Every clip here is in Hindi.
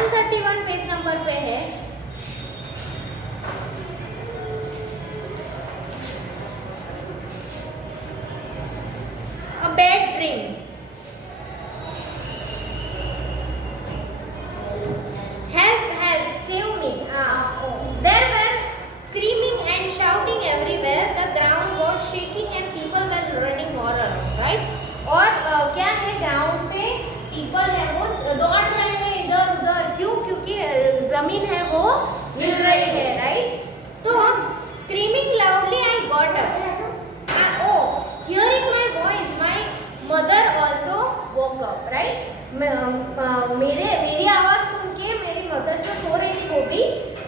131 पेज नंबर पे है। A bad dream. Help, help, save me. There were screaming and shouting everywhere. The ground was shaking and people were running all around, right? और क्या है, ग्राउंड पे people है वो दौड़ रहे हैं इधर उधर। क्यों? क्योंकि जमीन है वो हिल रही है, राइट? तो screaming loudly I got up. Oh, hearing my voice, my mother also woke up, right? मेरी आवाज़ सुन के मेरी मदर जो सो रही थी वो भी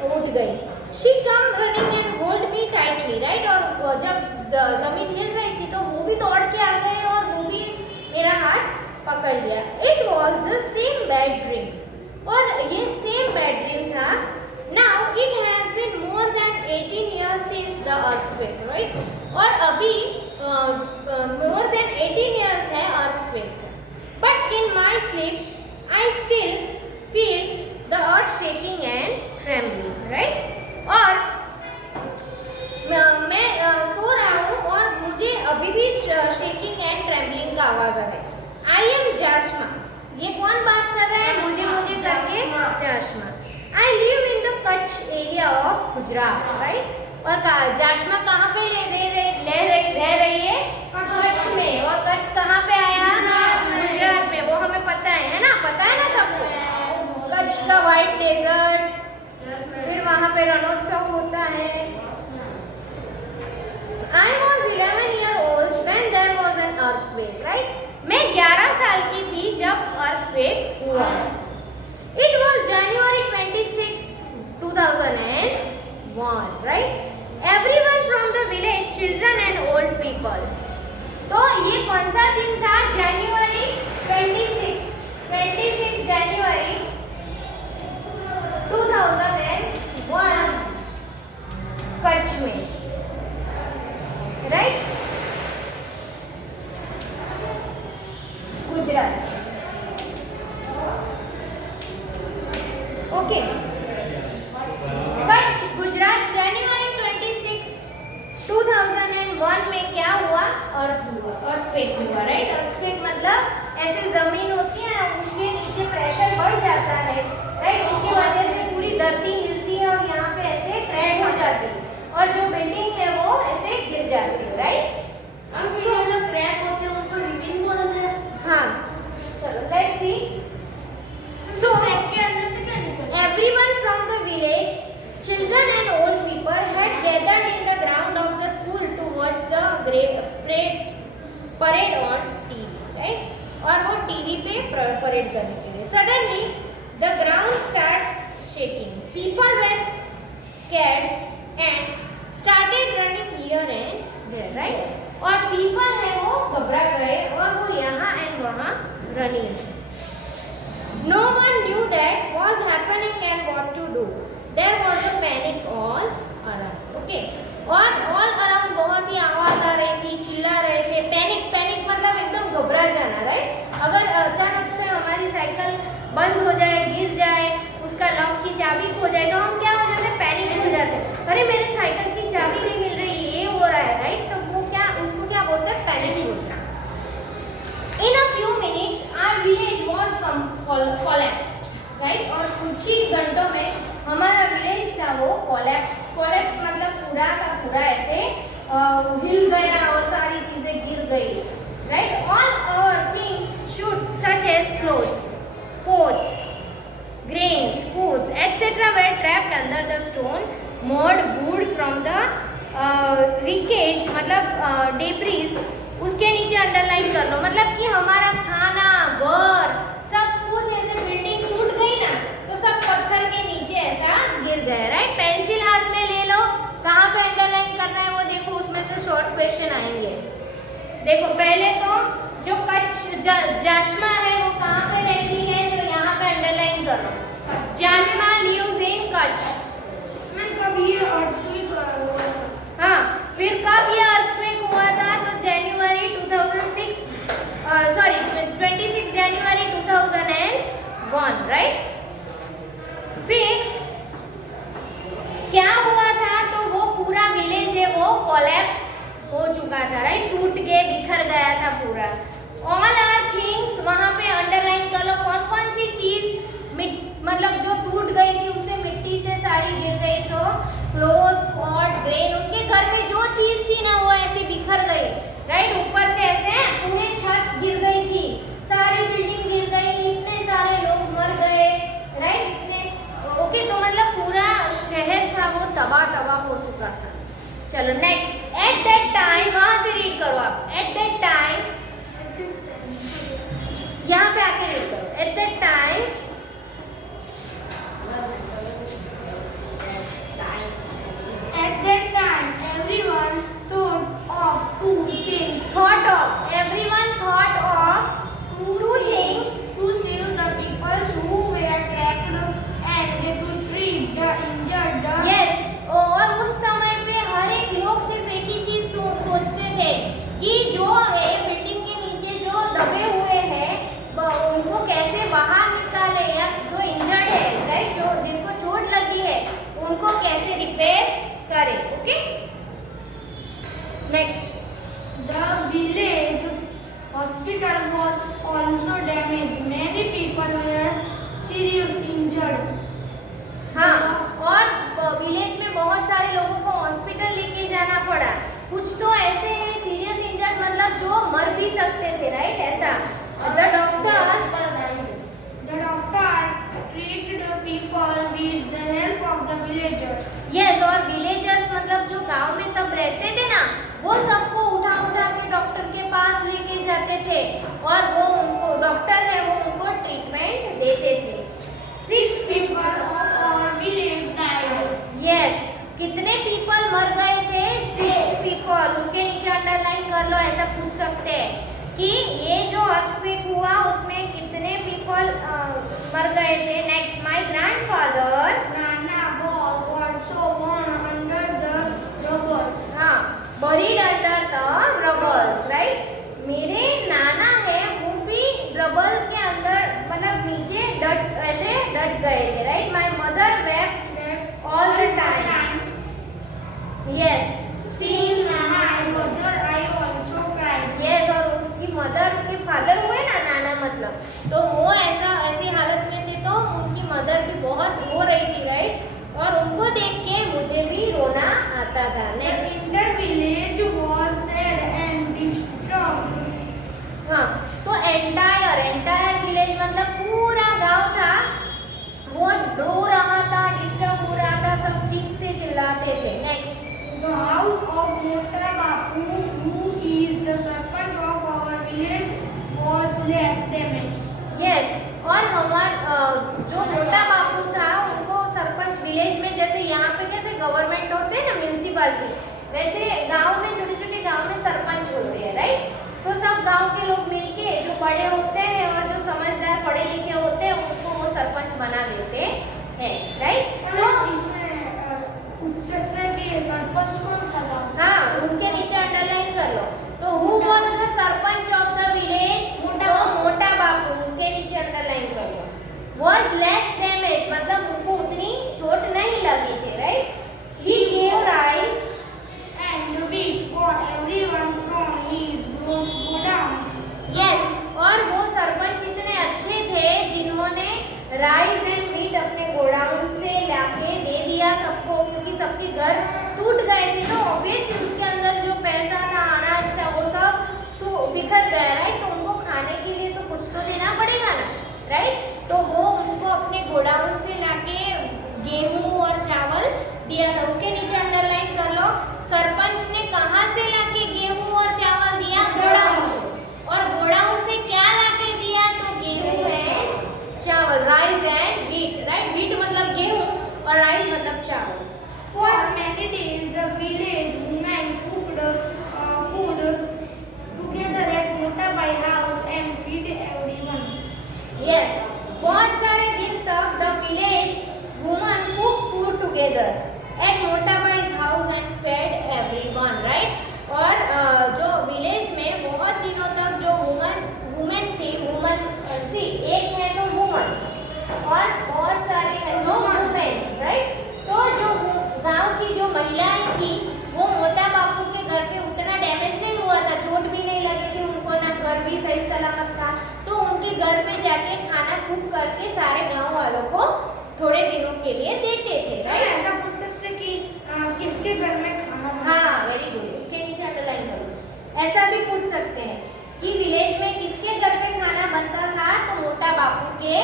उठ गई। She come running and hold me tightly, right? और जब जमीन हिल रही थी तो वो भी दौड़ के आ गए और वो भी मेरा हाथ पकड़ लिया। It was the same bad dream, और ये same bad dream था। Now it has been more than 18 years since the earthquake, right? और अभी more than 18 years है earthquake। But in my sleep, I still feel the earth shaking and trembling, right? और मैं सो रहा हूँ और मुझे अभी भी शेकिंग एंड ट्रेम्बलिंग का आवाज़ आ रहा है। I am जाशमा। ये कौन बात कर रहा है? मुझे करके जाशमा। I live in the Kutch area of Gujarat, right? और जाशमा कहाँ पे रह रही है? कच्छ में। और कच्छ कहाँ पे आया? गुजरात में। वो हमें पता है ना? पता है ना सबको? कच्छ का व्हाइट डेजर्ट, फिर वहाँ पे रणोत्सव होता है। I was 11 years old when there was an earthquake, right? मैं 11 साल की थी जब earthquake हुआ। It was January 26, 2001, right? Everyone from the village, children and old people. तो ये कौन सा दिन था? January 26 January 2001 कच्छ में, राइट? गुजरात। ओके, कच्छ गुजरात जनवरी 26, 2001 में क्या हुआ? अर्थक्वेक हुआ, राइट? अर्थक्वेक मतलब ऐसे जमीन होती है उसके नीचे प्रेशर बढ़ जाता है, राइट? उसकी वजह से पूरी धरती हिलती है और यहाँ पे ऐसे क्रैक हो जाती है और जो बिल्डिंग है वो ऐसे गिर जाती है, राइट? जो क्रैक होते हैं उनको रिबिन बोलते हैं। हाँ, चलो लेट्स सी। सो क्रैक के अंदर से क्या निकलता है? Everyone from the village, children and old people had gathered in the ground of the school to watch the great parade on TV, right? और वो टीवी पे परेड करने के लिए। Suddenly, the ground starts shaking. People were scared and started running here and there, right? और people है वो घबरा गए और वो यहाँ and वहाँ running। No one knew that was happening and what to do. There was a panic all around. Okay. और all around बहुत ही आवाज़ आ रही थी, चिल्ला रहे थे। पैनिक मतलब एकदम घबरा जाना, राइट? अगर अचानक से हमारी साइकिल बंद हो जाए, गिर जाए, उसका लॉक की चाबी खो जाए तो हम क्या हो जाते हैं? पैनिक हो जाते हैं। अरे मेरे साइकिल की चाबी नहीं मिल रही, ये हो रहा है, राइट? तो वो क्या, उसको क्या बोलते हैं? पैनिक हो जाना। In a few minutes, our village was collapsed, right? और कुछ ही घंटों में हमारा विलेज था वो कोलैप्स मतलब पूरा का पूरा ऐसे हिल गया और सारी चीजें गिर गई, right? All our things such as clothes, pots, grains, foods, etc. were trapped under the stone, mud, wood from the wreckage मतलब debris, उसके नीचे अंडरलाइन कर लो। मतलब कि हमारा खाना, घर, सब कुछ ऐसे बिल्डिंग टूट गई ना तो सब पत्थर के नीचे ऐसा गिर गया, राइट? पेंसिल हाथ में ले लो, कहाँ पे अंडरलाइन करना है वो देखो, उसमें से शॉर्ट क्वेश्चन आएंगे। देखो पहले तो जो कच्छ जाशमा है वो कहाँ पे रहती है, तो यहाँ पे अंडरलाइन करो। जाशमा लिव्स इन कच्छ। मैं कब ये अर्थक्वेक हुआ? हाँ, फिर कब ये अर्थक्वेक हुआ था? तो जनवरी 26 January 2001, राइट? पूरा। ऑल आर थिंग्स वहाँ पे अंडरलाइन कर लो, कौन कौन सी चीज मतलब जो टूट गई थी उससे मिट्टी से सारी गिर गई, तो क्लोथ, पॉट, ग्रेन, उनके घर में जो चीज थी ना वो ऐसे बिखर गई, राइट। ऊपर से ऐसे पूरी छत गिर गई थी, सारी बिल्डिंग गिर गई, इतने सारे लोग मर गए, राइट। इतने ओके, तो मतलब पूरा शहर था वो तबाह हो चुका था। चलो नेक्स्ट, एट दैट टाइम, वहां से रीड करो आप। एट दैट टाइम, यहाँ पे आके रीड करो। At that time everyone thought of two things. Everyone thought of two things To save the people who were trapped and to treat the injured. yes, और उस समय पे हर एक लोग सिर्फ एक ही चीज सोचते थे कि जो बिल्डिंग के नीचे जो दबे हुए हैं उनको कैसे बाहर निकाले, या जो इंजर्ड है, राइट, जो जिनको चोट लगी है उनको कैसे रिपेयर करें। Okay, next. The village hospital was also damaged. Many people were seriously injured. हाँ, और विलेज में बहुत सारे लोगों को हॉस्पिटल लेके जाना पड़ा। कुछ तो ऐसे हैं सीरियस इंजर्ड, मतलब जो मर भी सकते थे, राइट, ऐसा। The doctor treated the people with the help of the villagers. Yes, और विलेजर्स मतलब जो गांव में सब रहते थे ना, वो सबको उठा के डॉक्टर के पास लेके जाते थे, और वो उनको डॉक्टर है वो उनको ट्रीटमेंट देते थे। 6 people of our village died. Yes, कितने पीपल मर गए थे? 6 पीपल। उसके नीचे अंडरलाइन कर लो, ऐसा पूछ सकते हैं कि ये जो अर्थक्वेक हुआ उसमें कितने पीपल मर गए थे। Next, my grandfather Nana was also born under the rubble. हाँ, buried under the rubbles, right? मेरे नाना है वो भी रबल के अंदर मतलब नीचे ऐसे डट गए थे, right. My mother wept all the time. Yes, Seeing my mother, I also cried. yes, और उसकी मदर के फादर हुए ना, नाना मतलब, तो वो ऐसी हालत में थे तो उनकी मदर भी बहुत रो रही थी, राइट, और उनको देख के मुझे भी रोना आता था। The next, entire village was sad and disturbed. हाँ, तो एंटायर विलेज मतलब पूरा गांव था, वो रो रहा था, डिस्टर्ब हो रहा था, सब चीखते चिल्लाते थे। Next, The house of Mota Bapu, who is the sarpanch of our village, was less damaged. Yes, और जो मोटा बापू था उनको सरपंच विलेज में, जैसे यहाँ पे कैसे गवर्नमेंट होते हैं ना, म्यूनसिपालिटी, वैसे गांव में छोटे गांव में सरपंच होते हैं, राइट। तो सब गांव के लोग मिलके जो बड़े होते हैं और जो समझदार पढ़े लिखे होते हैं उनको वो सरपंच बना देते हैं, राइट। तो इसमें पूछ सकते हैं कि सरपंच कौन था? हाँ, उसके नीचे अंडरलाइन कर लो। तो who was the sarpanch of the village? तो मोटा बापू, उसके नीचे अंडरलाइन कर लो। वाज लेस डैमेज मतलब उनको उतनी चोट नहीं लगी थी, right. He gave rice And wheat for everyone from his godowns. Yes, और वो सरपंच इतने अच्छे थे जिन्होंने राइस एंड व्हीट अपने गोडाउन से लाके दे दिया सबको, क्योंकि सबके घर टूट गए थे, तो ऑब्वियसली उसके अंदर जो पैसा था, अनाज था, वो सब तो बिखर गया, राइट। तो उनको खाने के लिए तो कुछ तो देना पड़ेगा ना, राइट। तो वो उनको अपने गोडाउन से लाके गेहूं और चावल दिया था। उसके नीचे अंडरलाइन कर लो, सरपंच ने कहाँ से लाके गेहूं और चावल दिया? गोडाउन से। और गोडाउन से क्या लाके दिया? तो गेहूं एंड चावल, rice and wheat, right. Wheat मतलब गेहूं और राइस मतलब चावल। For many days, the village women cooked food together at Motabai house and feed everyone. Yes, बहुत सारे दिन तक the village women cook food together at Motabai's house and fed everyone, right? और जो विलेज में बहुत दिनों तक जो वुमेन थी, एक है तो वुमन और बहुत सारे हैं तो वुमेन, राइट। तो जो गांव की जो महिलाएं थी वो मोटा बापू के घर पे उतना डैमेज नहीं हुआ था, चोट भी नहीं लगी थी उनको, ना पे जाके खाना कुक करके सारे गांव वालों को थोड़े दिनों के लिए देते थे, हम राइट? ऐसा पूछ सकते कि किसके घर में खाना बना? हाँ, वेरी गुड, उसके नीचे अंडरलाइन करो। ऐसा भी पूछ सकते हैं कि विलेज में किसके घर पे खाना बनता था, तो मोटा बापू के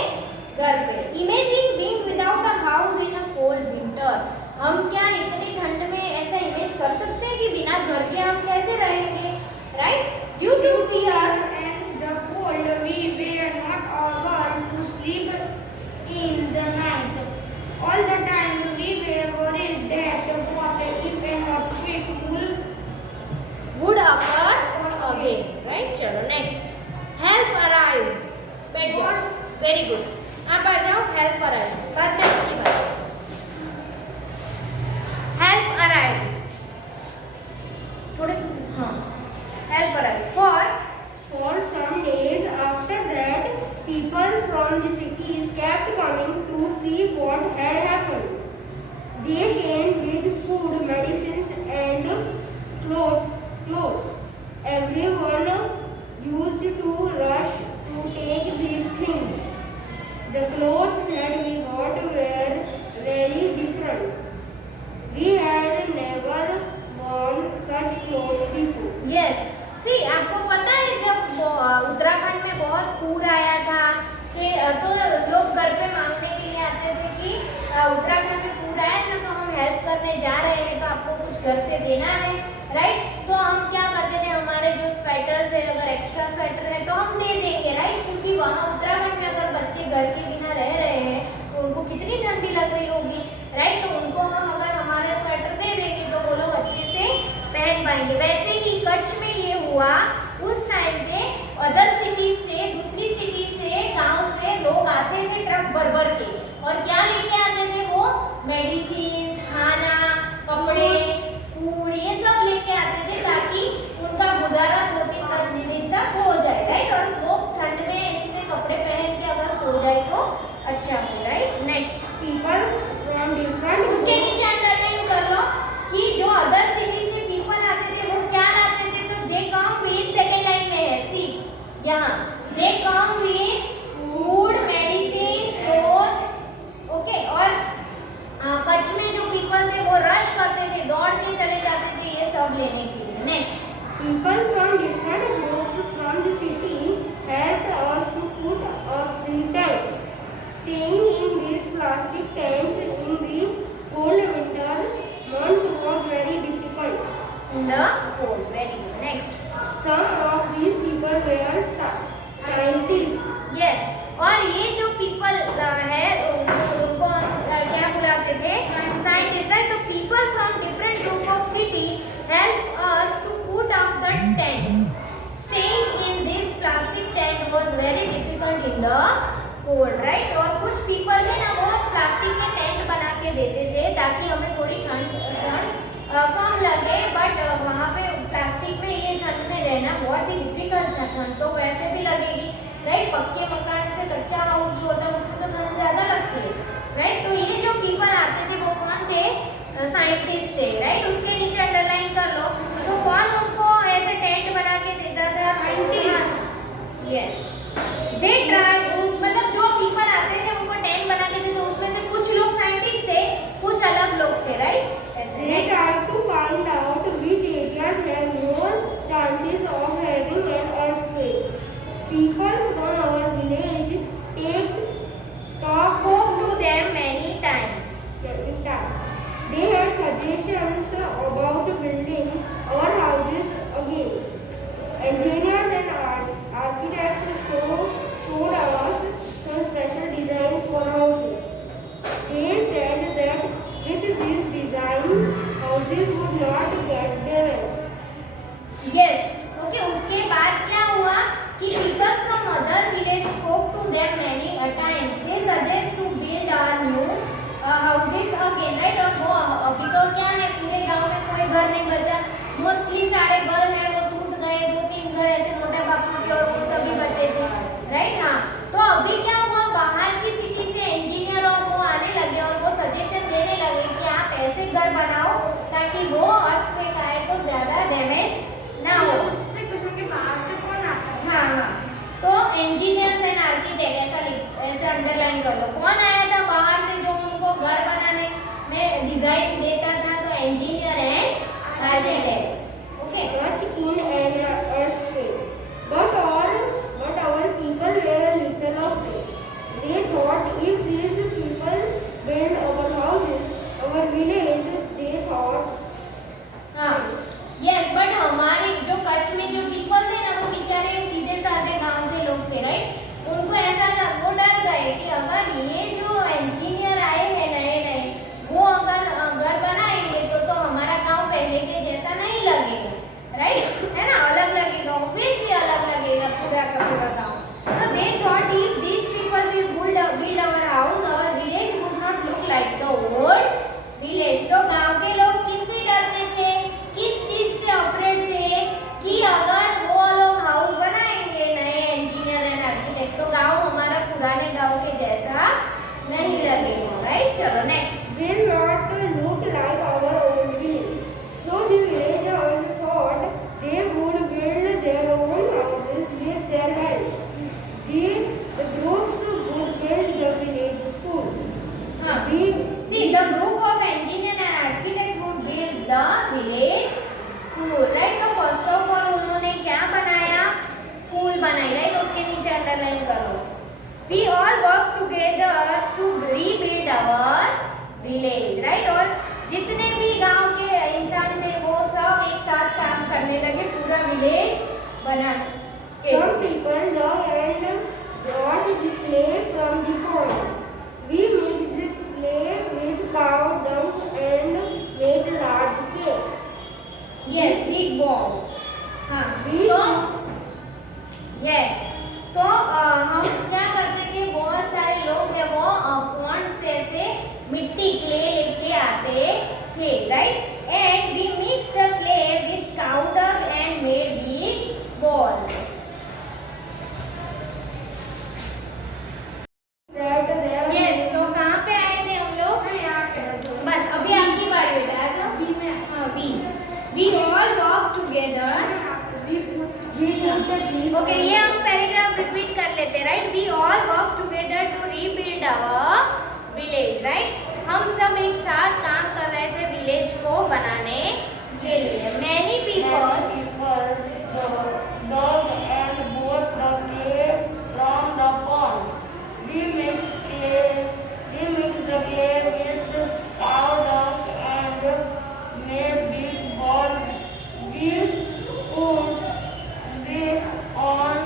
घर पे। Imagine being without a house in a cold winter. हम क्या इतनी ठंड में ऐसा इमेज कर सकते हैं कि बिना घर के हम कैसे रहेंगे, right? Due to fear And the cold, we were not able to sleep in the night. All the times we were worried that what if an earthquake would occur again, right? चलो next, help arrives। बैठ जाओ, वेरी गुड। आप आ जाओ, help arrives। बाद में आपकी बात। help arrives, थोड़े हाँ, help arrives For some days after that, people from the cities kept coming to see what had happened. They came with food, medicines, and clothes. Everyone used to rush to take these things. The clothes that we got were very different. We had never worn such clothes before. Yes see, आपको पता है जब उत्तराखंड में बहुत पूर आया था, फिर तो लोग घर पे मांगने के लिए आते थे कि उत्तराखंड में पूर आया ना, तो हम हेल्प करने जा रहे हैं, तो आपको कुछ घर से देना है, राइट? तो हम क्या करते थे, हमारे जो स्वेटर्स है, अगर एक्स्ट्रा स्वेटर है तो हम दे देंगे, राइट? क्योंकि वहाँ उत्तराखंड में अगर बच्चे घर के बिना रह रहे हैं तो उनको कितनी ठंडी लग रही होगी, राइट? तो उनको हम अगर हमारे स्वेटर दे देंगे तो वो लोग अच्छे से पहन पाएंगे। वैसे ही कच्छ में ये हुआ, उस टाइम पे अदर सिटी से, दूसरी सिटी से, गांव से लोग आते थे ट्रक भर भर के, और क्या लेके आते थे वो? मेडिसिन, खाना, कपड़े, फूड, ये सब लेके आते थे ताकि उनका गुजारा 2-3 दिन तक हो जाए, राइट? और वो ठंड में इसमें कपड़े पहन के अगर सो जाए तो अच्छा हो, right? Next, People from different उसके नीचे अंडरलाइन कर लो कि जो अदर सिटी से पीपल आते थे वो क्या लाते थे, तो they come with, second line में है, सी यहाँ, they come with food, medicine, cloth, okay? और कच्छ में जो पीपल थे वो रश करते थे, दौड़ के चले जाते थे ये सब लेने के लिए। Next, People from different groups from the city helped us to put up the tents. Staying in these plastic tents in the cold winter months was very difficult. in the cold, very good। Next, Some of these people were scientists. Yes, और ये जो पीपल है उनको हम क्या बुलाते थे? Scientist, right? तो people from different group of city help us to put up the tents. Staying in this plastic tent was very difficult in the cold, right? और कुछ पीपल है ना, वो प्लास्टिक के टेंट बना के देते थे ताकि हमें थोड़ी ठंड कम लगे, बट वहाँ पे प्लास्टिक में ये ठंड में रहना बहुत ही डिफिकल्ट था। ठंड तो वैसे भी लगेगी, राइट? पक्के मकान से कच्चा हाउस जो होता है उसमें तो ठंड ज़्यादा लगती है, राइट? तो ये जो पीपल आते थे वो कौन थे? साइंटिस्ट थे, राइट? उसके नीचे अंडरलाइन कर लो, तो कौन उनको ऐसे टेंट बना के देता था? Scientist, yes. दे ट्राई, मतलब जो पीपल आते थे उनको टेंट बना के देते, उसमें से कुछ लोग साइंटिस्ट थे, कुछ अलग लोग थे, right? They tried to find out which areas have more chances of having an earthquake. People from our village spoke to them many times. They had suggestions about building our houses again. Engineers and architects showed us some special designs for houses. They said that with this design, houses would not get damaged. Yes, okay. उसके बाद क्या हुआ कि people from other village spoke to them many times. They suggest to build our new houses again, right? और वो अभी तो क्या है, पूरे गांव में कोई घर नहीं बचा, मोस्टली सारे घर हैं वो टूट गए, 2-3 घर ऐसे मोटे बापू के और वो सभी बचे थे, राइट? हाँ, तो अभी क्या हुआ, बाहर की सिटी से इंजीनियर और वो आने लगे और वो सजेशन देने लगे कि आप ऐसे घर बनाओ ताकि वो अर्थक्वेक आए तो ज़्यादा डैमेज ना हो। उसके बाहर से कौन आता है? हाँ हाँ, तो इंजीनियर्स एंड आर्किटेक्ट ऐसे अंडरलाइन कर लो। कौन आया था बाहर से जो उनको घर बनाने में डिजाइन देता था? तो engineer and architect. Okay, much in an earthquake. But our people were a little afraid. They thought if these people build our houses, our village, they thought. हाँ, यस, बट हमारे जो कच्छ में जो पीपल थे ना, वो बेचारे सीधे साधे गांव के लोग थे, राइट। उनको वो डर गए कि अगर ये जो इंजीनियर आए हैं नए वो अगर घर बनाएंगे तो हमारा गांव पहले के जैसा नहीं लगेगा, राइट, है ना, अलग लगेगा, ऑब्वियसली अलग लगेगा पूरा का पूरा गांव। तो they thought if this people will build our house, our village would not look like the old village। तो गांव के लोग किससे डरते थे, किस चीज से अफ्रेड थे कि अगर वो लोग हाउस बनाएंगे नए इंजीनियर एंड आर्किटेक्ट तो गांव हमारा पुराने गांव के जैसा नहीं लगेगा, राइट। चलो next. Will not look like our old village. So the villagers thought they would build their own houses with their help. The groups would build the village school. See, the group of engineer and architect would build the village school, right। तो first of all उन्होंने क्या बनाया? स्कूल बनाई, राइट। उसके नीचे अंडरलाइन करो, we all work together to rebuild our village, right। और जितने भी गांव के इंसान थे वो सब एक साथ काम करने लगे पूरा विलेज बनाने। Some people dug and brought the clay from the pond. We mixed clay with cow dung and made large cakes. Yes, big balls। हाँ, We- तो yes, तो हम क्या करते थे, बहुत सारे लोग थे वो पॉन्ड से ऐसे मिट्टी क्ले लेके आते थे, right, and we mix the clay with cow dung and made big balls. That there yes, तो कहाँ पे आए थे हम लोग? बस अभी आपकी बारी बेटा, आ जाओ। हाँ, we all work together. we put the leaves. Okay, ये हम पैराग्राफ रिपीट कर लेते हैं, right. We all work together to rebuild our village, right. हम सब एक साथ काम कर रहे थे विलेज को बनाने के लिए। Many people dug and brought the clay from the pond. We mixed the clay with cow dung and made big balls. We put this on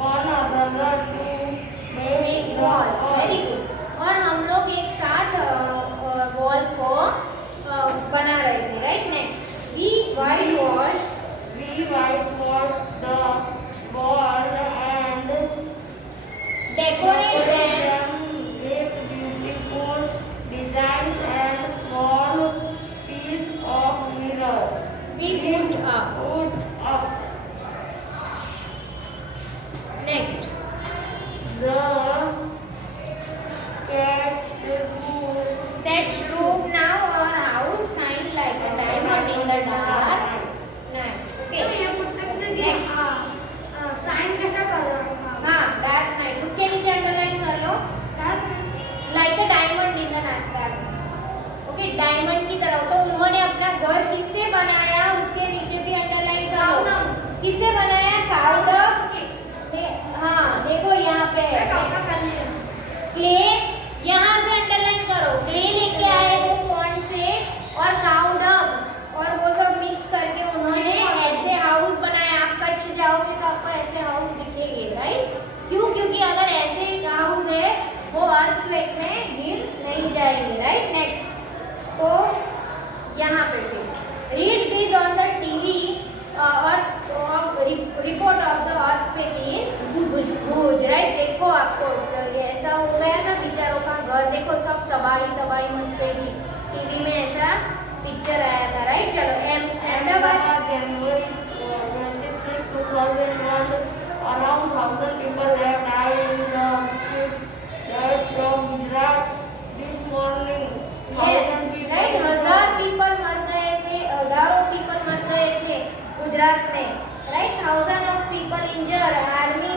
one another to make walls, very good. और हम लोग एक साथ वॉल को बना रहे थे, right. Next, we whitewashed the wall and decorate them with beautiful designs and small piece of mirrors. we put up। Put up next, the cat's roof. that's roof now our house shine like a diamond in the dark night। Okay, next, sign कैसा कर रहा था? हाँ, dark night, उसके नीचे अंडरलाइन कर लो, like a diamond in the dark night। Okay, diamond की तरह। तो उन्होंने अपना घर किससे बनाया उसके नीचे भी अंडरलाइन करो, किससे बनाया? Cow dung. हाँ, देखो यहाँ पे है क्ले, यहाँ से अंडरलाइन करो, क्ले लेके आए वो पॉन्ड से और काउ डंग और वो सब मिक्स करके उन्होंने ऐसे हाउस बनाया। आप कच्छ जाओगे तो आपको ऐसे हाउस दिखेंगे, राइट। क्यों? क्योंकि अगर ऐसे हाउस है वो अर्थक्वेक में गिर नहीं जाएंगे, राइट। नेक्स्ट, तो यहाँ पे read this on the TV और report of the earthquake in Bhuj, right. देखो आपको ये ऐसा हो गया था बेचारों का घर, देखो सब तबाही मच गई थी। टीवी में ऐसा पिक्चर आया था, राइट। चलो, Ahmedabad. January 26, 2001, around 1,000 people have died in the floods from Gujarat this morning. Yes, right, हजारों पीपल मर गए थे गुजरात में, right. 1000 of people injured, army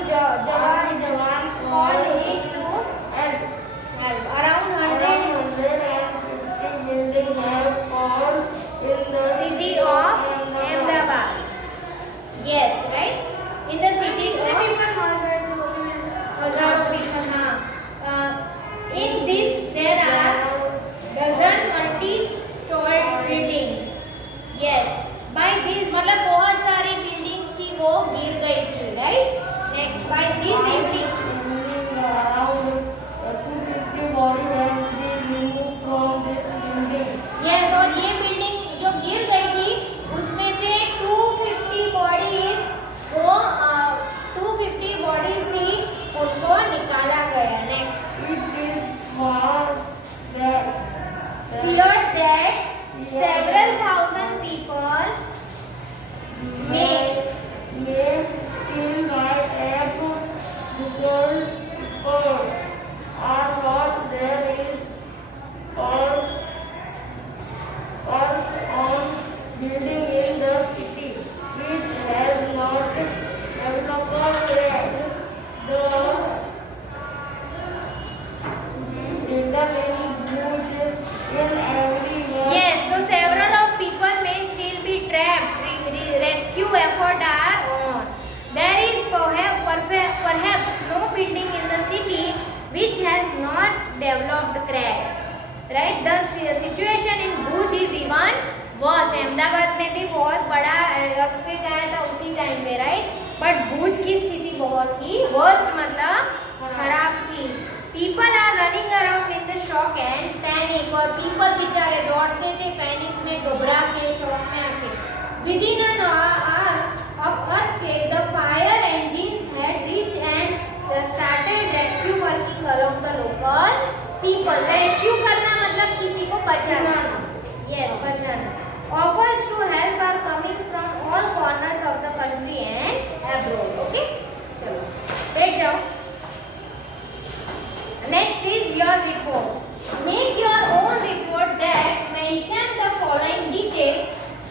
city of Ahmedabad. Yes, right? In the city of हजारों people, हाँ. In this there are dozen multi-stored buildings. Yes. By this मतलब बहुत सारी buildings थी वो गिर गई थी, right? Next, by this evening. Yes, और ये building जो गिर गई थी उसमें से 250 bodies वो 250 bodies थी उनको निकाला गया. Next, feared that several thousand people may building in the city which has not developed yet. The data in everyone. yes, so several of people may still be trapped. Rescue effort are on. There is perhaps no building in the city which has not developed cracks. Right? The situation in Bhuj is even worse. Ahmedabad में भी बहुत बड़ा earthquake आया था उसी टाइम पे, राइट? बट भुज की स्थिति बहुत ही वर्स्ट मतलब खराब थी. People are running around in the shock and panic. और people बेचारे दौड़ते थे पैनिक में, घबरा के, शॉक में आके. Within an hour of earthquake, the fire engines had reached and started rescue working along the local people. Rescue करना मतलब किसी को बचाना. Yes, बचाना. Offers to help are coming from all corners of the country and abroad. Okay, चलो बैठ जाओ. Next is your report. Make your own report that mention the following detail: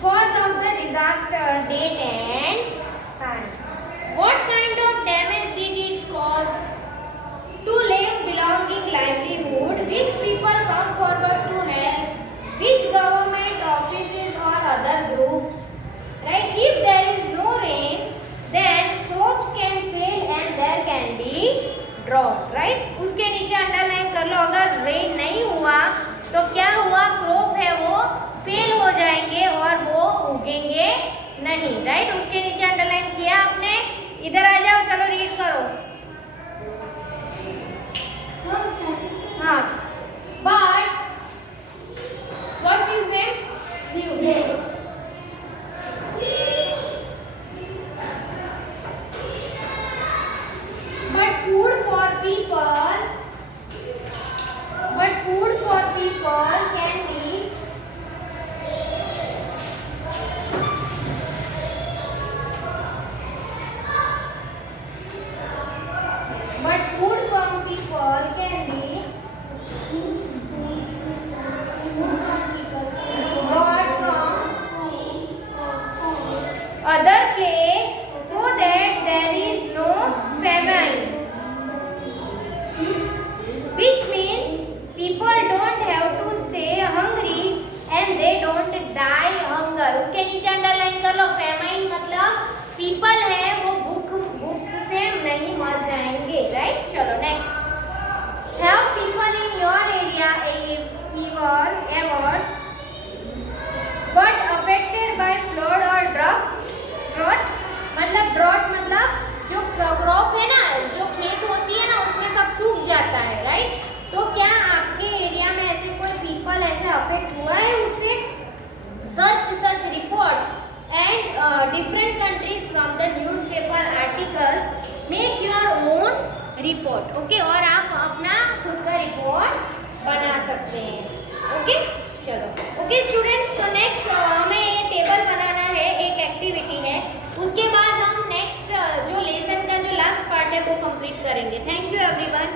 cause of the disaster, date and time. What kind of damage did it cause? To live belonging livelihood. Which people come forward to help? Which government offices or other groups? Right? If there is no rain, then crops can fail and there can be drought. Right? उसके नीचे अंडरलाइन कर लो. अगर रेन नहीं हुआ तो क्या हुआ? क्रॉप है वो फेल हो जाएंगे और वो उगेंगे नहीं. राइट? उसके नीचे अंडरलाइन किया आपने. इधर आ जाओ, चलो रीड करो. हाँ, but what's his name? But food for people can be brought from other place so that there is no famine, which means people don't have to stay hungry and they don't die hunger. उसके नीचे अंडरलाइन कर लो. famine मतलब people है वो भूख से नहीं मर जाएंगे. राइट? चलो next. Have people in your area ever got affected by flood or drought? मतलब ड्रॉट मतलब जो क्रॉप है ना, जो खेत होती है ना, उसमें सब सूख जाता है. राइट? तो क्या आपके एरिया में ऐसे कोई पीपल ऐसे अफेक्ट हुआ है उससे? Such report and different countries from the newspaper articles. Make your own report. Okay, और आप अपना खुद का रिपोर्ट बना सकते हैं. ओके, चलो. ओके स्टूडेंट्स, तो नेक्स्ट हमें ये टेबल बनाना है, एक एक्टिविटी है. उसके बाद हम नेक्स्ट जो लेसन का जो लास्ट पार्ट है वो कंप्लीट करेंगे. Thank you everyone.